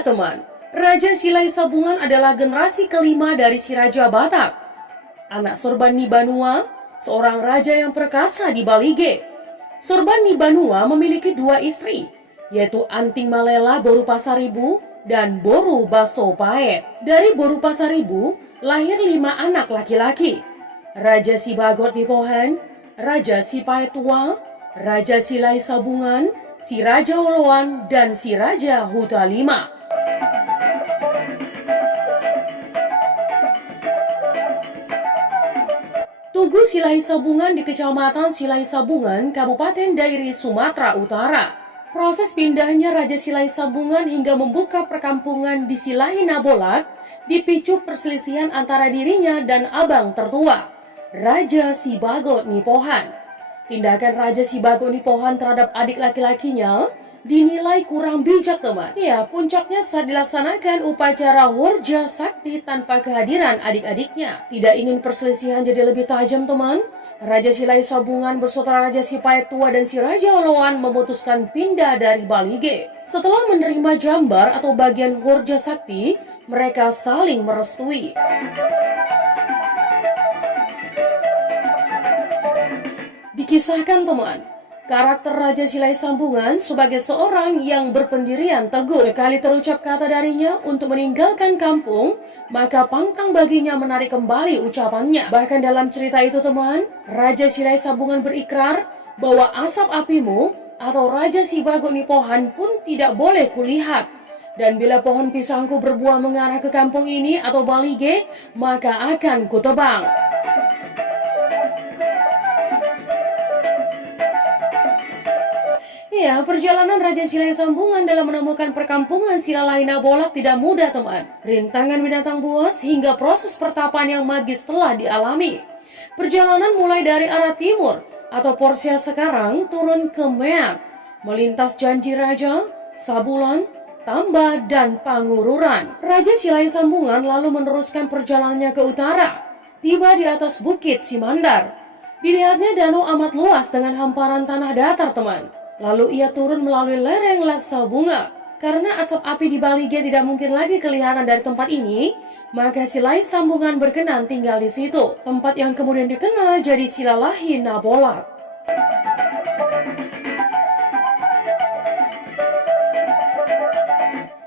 Iya teman, Raja Silai Sabungan adalah generasi kelima dari si Raja Batak. Anak Sorban Nibanua, seorang raja yang perkasa di Balige. Sorban Nibanua memiliki dua istri, yaitu Anting Malela Boru Pasaribu dan Boru Baso Paet. Dari Boru Pasaribu lahir 5 anak laki-laki. Raja Sibagot Nipohan, Raja Sipaet Tua, Raja Silai Sabungan, si Raja Oloan, dan si Raja Huta Lima. Tugu Silai Sabungan di Kecamatan Silai Sabungan, Kabupaten Dairi, Sumatera Utara. Proses pindahnya Raja Silai Sabungan hingga membuka perkampungan di Silai Nabolak dipicu perselisihan antara dirinya dan abang tertua, Raja Sibagot Nipohan. Tindakan Raja Sibagot Nipohan terhadap adik laki-lakinya dinilai kurang bijak teman. Ya, puncaknya saat dilaksanakan upacara Horja Sakti tanpa kehadiran adik-adiknya. Tidak ingin perselisihan jadi lebih tajam teman, Raja Silai Sabungan bersaudara Raja Sipaet Tua dan si Raja Oloan memutuskan pindah dari Balige. Setelah menerima jambar atau bagian Horja Sakti, mereka saling merestui. Dikisahkan teman, karakter Raja Silai Sabungan sebagai seorang yang berpendirian teguh. Sekali terucap kata darinya untuk meninggalkan kampung, maka pantang baginya menarik kembali ucapannya. Bahkan dalam cerita itu teman, Raja Silai Sabungan berikrar bahwa asap apimu atau Raja Sibagot Nipohan pun tidak boleh kulihat. Dan bila pohon pisangku berbuah mengarah ke kampung ini atau Balige, maka akan kutebang. Ya, perjalanan Raja Silai Sabungan dalam menemukan perkampungan Silai Nabolak tidak mudah teman. Rintangan binatang buas hingga proses pertapaan yang magis telah dialami. Perjalanan mulai dari arah timur atau Porsia sekarang turun ke Meat, melintas Janji Raja, Sabulan, Tamba, dan Pangururan. Raja Silai Sabungan lalu meneruskan perjalanannya ke utara, tiba di atas Bukit Simandar. Dilihatnya danau amat luas dengan hamparan tanah datar teman. Lalu ia turun melalui lereng Laksa Bunga. Karena asap api di Balige tidak mungkin lagi kelihatan dari tempat ini, maka Silai Sabungan berkenan tinggal di situ. Tempat yang kemudian dikenal jadi Silalahi Nabolak.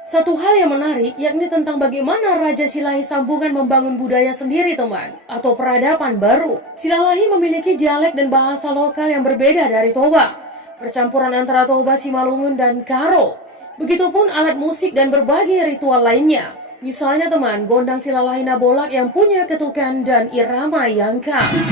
Satu hal yang menarik yakni tentang bagaimana Raja Silai Sabungan membangun budaya sendiri teman, atau peradaban baru. Silalahi memiliki dialek dan bahasa lokal yang berbeda dari Toba. Percampuran antara Toba, Simalungun, dan Karo. Begitupun alat musik dan berbagai ritual lainnya. Misalnya teman, gondang Silalahi Nabolak yang punya ketukan dan irama yang khas.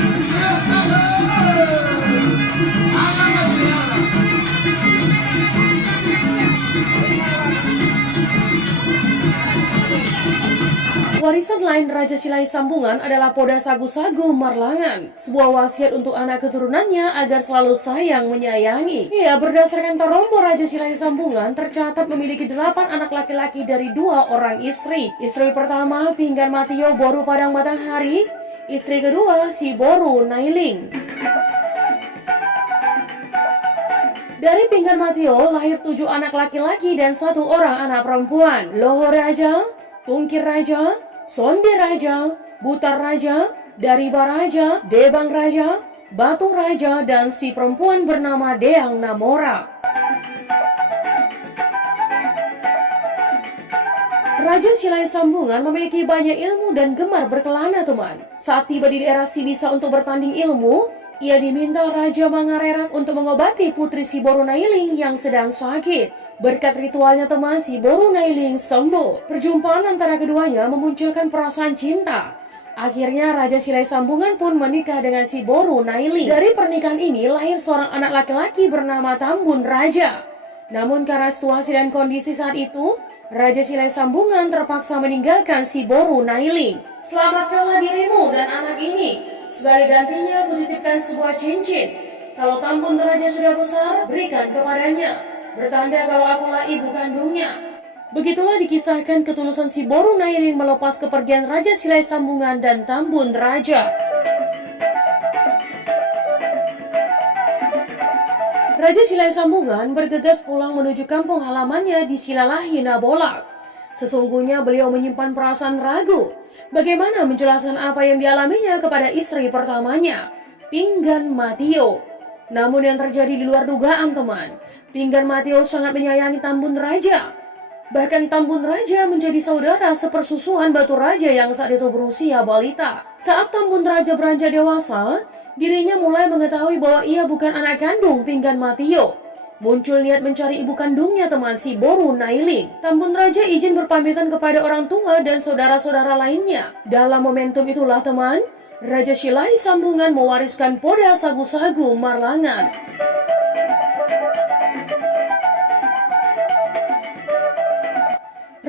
Warisan lain Raja Silai Sabungan adalah Poda Sagu-Sagu Marlangan, sebuah wasiat untuk anak keturunannya agar selalu sayang menyayangi. Ya, berdasarkan Tarombo Raja Silai Sabungan tercatat memiliki 8 anak laki-laki dari 2 orang istri. Istri pertama Pinggan Matio Boru Padang Batanghari, istri kedua si Boru Nailing. Dari Pinggan Matio lahir 7 anak laki-laki dan 1 orang anak perempuan. Loho Raja, Tungkir Raja, Sonde Raja, Butar Raja, Dariba Raja, Debang Raja, Batu Raja, dan si perempuan bernama Deang Namora. Raja Silai Sabungan memiliki banyak ilmu dan gemar berkelana teman. Saat tiba di daerah Sibisa untuk bertanding ilmu, ia diminta Raja Mangarerak untuk mengobati putri si Boru Nailing yang sedang sakit. Berkat ritualnya teman, si Boru Nailing sembuh. Perjumpaan antara keduanya memunculkan perasaan cinta. Akhirnya Raja Silai Sabungan pun menikah dengan si Boru Nailing. Dari pernikahan ini lahir seorang anak laki-laki bernama Tambun Raja. Namun karena situasi dan kondisi saat itu, Raja Silai Sabungan terpaksa meninggalkan si Boru Nailing. Selamatkanlah dirimu dan anak ini. Sebagai gantinya kutitipkan sebuah cincin. Kalau Tambun Raja sudah besar, berikan kepadanya. Bertanda kalau akulah ibu kandungnya. Begitulah dikisahkan ketulusan si Boru Nailing melepas kepergian Raja Silai Sabungan dan Tambun Raja. Raja Silai Sabungan bergegas pulang menuju kampung halamannya di Silalahi Nabolak. Sesungguhnya beliau menyimpan perasaan ragu bagaimana menjelaskan apa yang dialaminya kepada istri pertamanya, Pinggan Matio. Namun yang terjadi di luar dugaan, teman. Pinggan Matio sangat menyayangi Tambun Raja. Bahkan Tambun Raja menjadi saudara sepersusuan Batu Raja yang saat itu berusia balita. Saat Tambun Raja beranjak dewasa, dirinya mulai mengetahui bahwa ia bukan anak kandung Pinggan Matio. Muncul niat mencari ibu kandungnya, teman, si Boru Nailing. Tambun Raja izin berpamitan kepada orang tua dan saudara-saudara lainnya. Dalam momentum itulah, teman, Raja Silai Sambungan mewariskan Poda Sagu-Sagu Marlangan.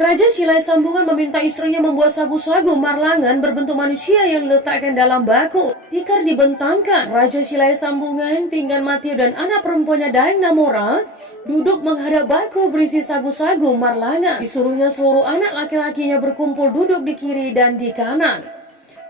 Raja Silai Sambungan meminta istrinya membuat sagu-sagu marlangan berbentuk manusia yang diletakkan dalam baku. Tikar dibentangkan, Raja Silai Sambungan, Pinggan Matio, dan anak perempuannya Daeng Namora duduk menghadap baku berisi sagu-sagu marlangan. Disuruhnya seluruh anak laki-lakinya berkumpul duduk di kiri dan di kanan.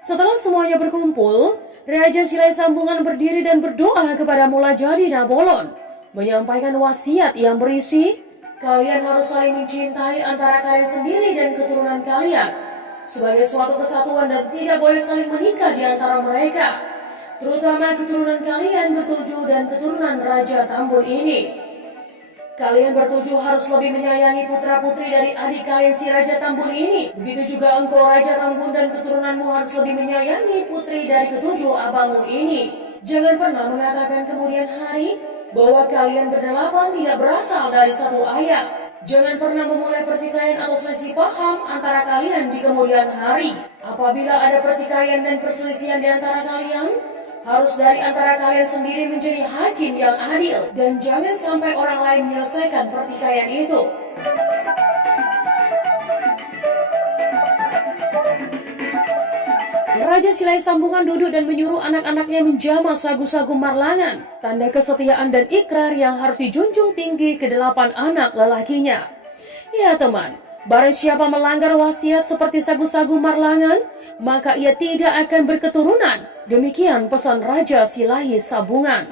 Setelah semuanya berkumpul, Raja Silai Sambungan berdiri dan berdoa kepada Mulajadi Nabolon, menyampaikan wasiat yang berisi, kalian harus saling mencintai antara kalian sendiri dan keturunan kalian sebagai suatu kesatuan dan tidak boleh saling menikah di antara mereka, terutama keturunan kalian bertujuh dan keturunan Raja Tambun ini. Kalian bertujuh harus lebih menyayangi putra-putri dari adik kalian si Raja Tambun ini. Begitu juga engkau Raja Tambun dan keturunanmu harus lebih menyayangi putri dari ketujuh abangmu ini. Jangan pernah mengatakan kemudian hari bahwa kalian berdelapan tidak berasal dari satu ayah. Jangan pernah memulai pertikaian atau selisih paham antara kalian di kemudian hari. Apabila ada pertikaian dan perselisihan di antara kalian, harus dari antara kalian sendiri menjadi hakim yang adil. Dan jangan sampai orang lain menyelesaikan pertikaian itu. Raja Silai Sambungan duduk dan menyuruh anak-anaknya menjamah sagu-sagu marlangan, tanda kesetiaan dan ikrar yang harus dijunjung tinggi ke 8 anak lelakinya. Ya teman, barang siapa melanggar wasiat seperti sagu-sagu marlangan, maka ia tidak akan berketurunan. Demikian pesan Raja Silai Sambungan.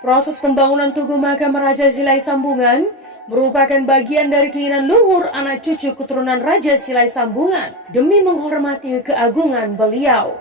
Proses pembangunan Tugu Makam Raja Silai Sambungan merupakan bagian dari keinginan luhur anak cucu keturunan Raja Silai Sambungan demi menghormati keagungan beliau.